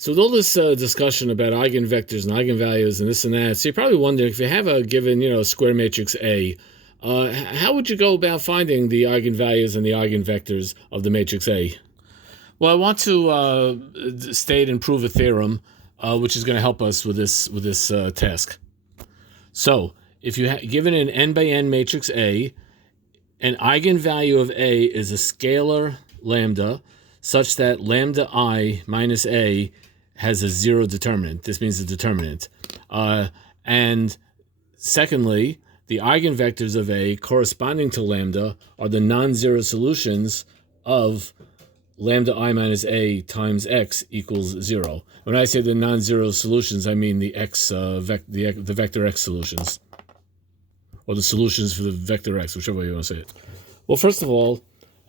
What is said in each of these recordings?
So with all this discussion about eigenvectors and eigenvalues and this and that, so you're probably wondering, if you have a given, square matrix A, how would you go about finding the eigenvalues and the eigenvectors of the matrix A? Well, I want to state and prove a theorem, which is going to help us with this task. So, if you given an n by n matrix A, an eigenvalue of A is a scalar lambda, such that lambda I minus A has a zero determinant. This means a determinant. And secondly, the eigenvectors of A corresponding to lambda are the non-zero solutions of lambda I minus A times x equals 0. When I say the non-zero solutions, I mean the the vector x solutions, or the solutions for the vector x, whichever way you want to say it. Well, first of all,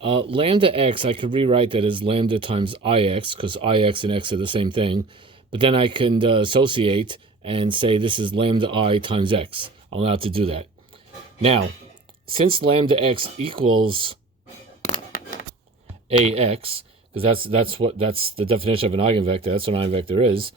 lambda x, I could rewrite that as lambda times ix, because ix and x are the same thing. But then I can associate and say this is lambda I times x. I'm allowed to do that. Now, since lambda x equals ax, because that's the definition of an eigenvector. That's what an eigenvector is.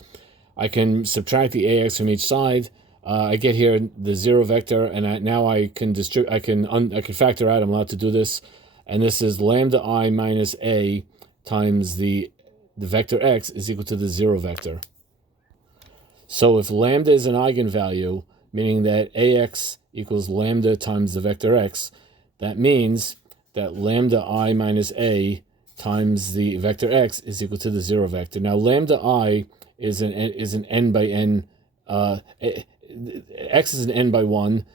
I can subtract the ax from each side. I get here the zero vector, and now I can distribute. I can factor out. I'm allowed to do this, and this is lambda I minus a times the vector x is equal to the zero vector. So if lambda is an eigenvalue, meaning that ax equals lambda times the vector x, that means that lambda I minus a times the vector x is equal to the zero vector. Now lambda I is an n by n. X is an n by 1,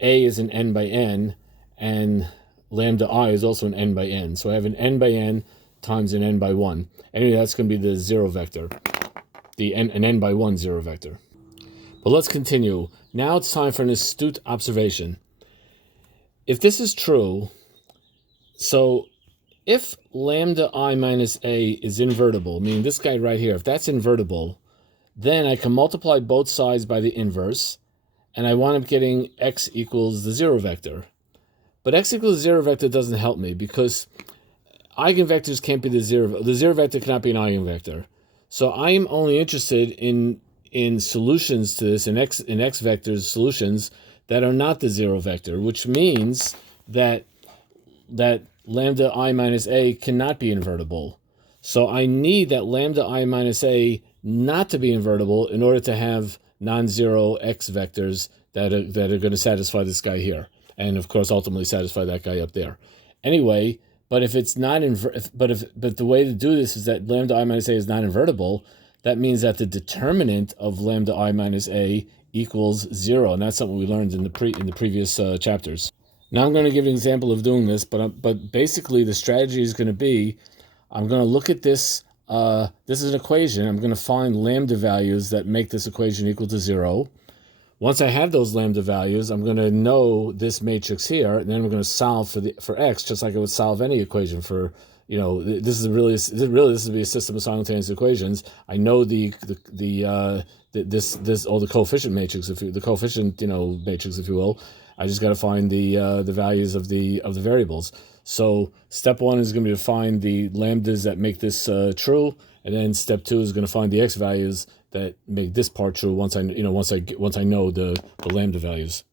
a is an n by n, and lambda I is also an n by n. So I have an n by n times an n by 1. Anyway, that's going to be the zero vector, an n by 1 zero vector. But let's continue. Now it's time for an astute observation. If this is true, so if lambda I minus a is invertible, meaning this guy right here, if that's invertible, then I can multiply both sides by the inverse, and I wind up getting x equals the zero vector. But x equals the zero vector doesn't help me, because eigenvectors can't be the zero. The zero vector cannot be an eigenvector. So I am only interested in solutions to this, in x vectors solutions that are not the zero vector, which means that lambda I minus a cannot be invertible. So I need that lambda I minus a not to be invertible in order to have non-zero x vectors that are going to satisfy this guy here, and of course ultimately satisfy that guy up there. Anyway, but if it's not but the way to do this is that lambda I minus a is not invertible. That means that the determinant of lambda I minus a equals 0, and that's something we learned in the previous chapters. Now I'm going to give an example of doing this, but basically the strategy is going to be, I'm going to look at this. This is an equation. I'm going to find lambda values that make this equation equal to 0. Once I have those lambda values, I'm going to know this matrix here, and then we're going to solve for x, just like I would solve any equation for. This would be a system of simultaneous equations. I know all the coefficient matrix, the coefficient matrix, if you will. I just got to find the values of the variables. So step 1 is going to be to find the lambdas that make this true, and then step 2 is going to find the x values that make this part true. Once I know the lambda values,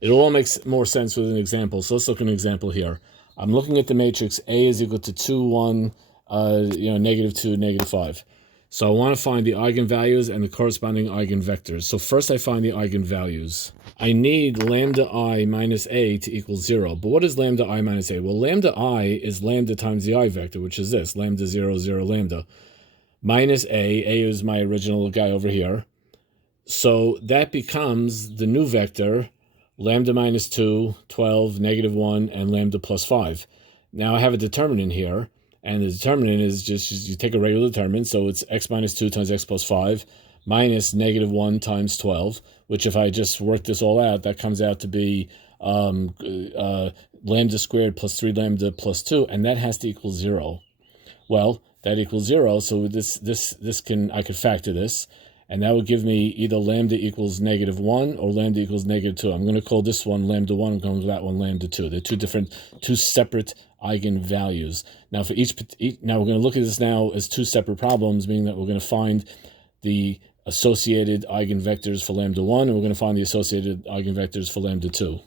it all makes more sense with an example. So let's look at an example here. I'm looking at the matrix A is equal to 2, 1, negative 2, negative 5. So I want to find the eigenvalues and the corresponding eigenvectors. So first I find the eigenvalues. I need lambda I minus a to equal 0. But what is lambda I minus a? Well, lambda I is lambda times the I vector, which is this, lambda 0, 0, lambda. Minus a is my original guy over here. So that becomes the new vector, lambda minus 2, 12, negative 1, and lambda plus 5. Now I have a determinant here, and the determinant is just you take a regular determinant, so it's x minus 2 times x plus 5 minus negative 1 times 12, which if I just work this all out, that comes out to be lambda squared plus 3 lambda plus 2, and that has to equal 0. Well, that equals 0, so I could factor this, and that would give me either lambda equals negative 1 or lambda equals negative 2. I'm going to call this one lambda 1, I'm going to call that one lambda 2. They're two separate eigenvalues. Now for now we're going to look at this now as two separate problems, meaning that we're going to find the associated eigenvectors for lambda 1, and we're going to find the associated eigenvectors for lambda 2.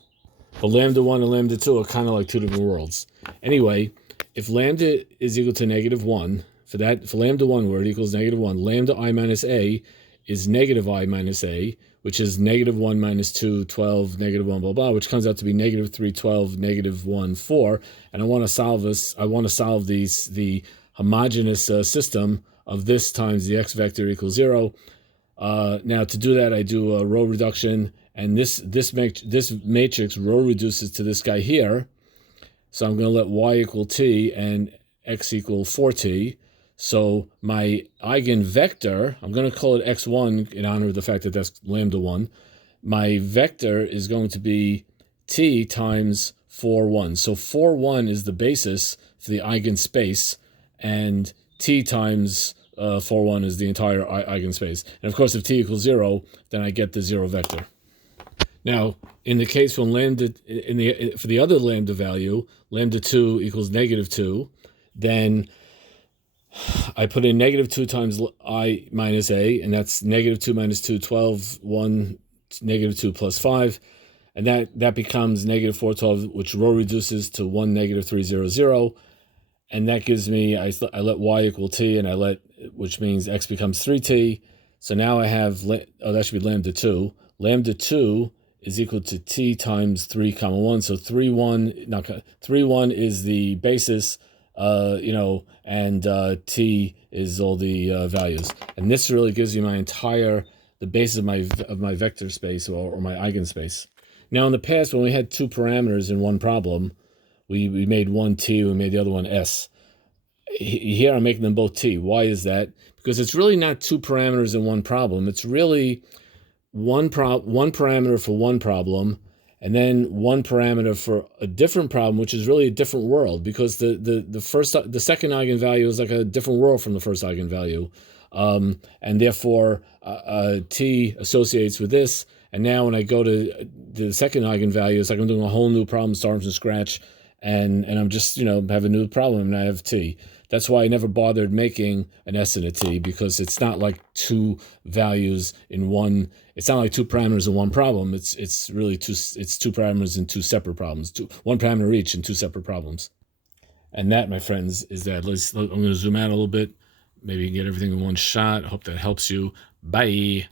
But lambda 1 and lambda 2 are kind of like two different worlds. Anyway, if lambda is equal to -1, for lambda 1 where it equals -1, lambda I minus a is negative I minus a, which is -1 minus 2, 12, -1, blah, blah, which comes out to be -3, 12, -1, 4. And I want to solve this. I want to solve the homogeneous system of this times the x vector equals 0. Now to do that, I do a row reduction, and this matrix row reduces to this guy here. So I'm going to let y equal t and x equal 4t. So my eigenvector, I'm going to call it x1 in honor of the fact that that's lambda 1. My vector is going to be t times 4, 1. So 4, 1 is the basis for the eigenspace, and t times 4, 1 is the entire eigenspace. And of course, if t equals 0, then I get the 0 vector. Now, in the case when for the other lambda value, lambda 2 equals -2, then I put in -2 times I minus a, and that's -2 minus 2, 12, 1, -2 plus 5. And that becomes -4, 12, which row reduces to 1, -3, 0, 0. And that gives me, I let y equal t, and which means x becomes 3t. So now I have, that should be lambda 2. Lambda 2 is equal to t times 3, 1. So 3, 1 is the basis, and t is all the values. And this really gives you the basis of my vector space or my eigenspace. Now in the past, when we had two parameters in one problem, we made one t, we made the other one s. Here I'm making them both t. Why is that? Because it's really not two parameters in one problem. It's really one parameter for one problem, and then one parameter for a different problem, which is really a different world, because the second eigenvalue is like a different world from the first eigenvalue, and therefore t associates with this. And now when I go to the second eigenvalue, it's like I'm doing a whole new problem, starting from scratch, and I'm just have a new problem, and I have t. That's why I never bothered making an s and a t, because it's not like two values in one. It's not like two parameters in one problem. It's really two parameters in two separate problems. One parameter each in two separate problems. And that, my friends, is that. I'm going to zoom out a little bit. Maybe you can get everything in one shot. I hope that helps you. Bye.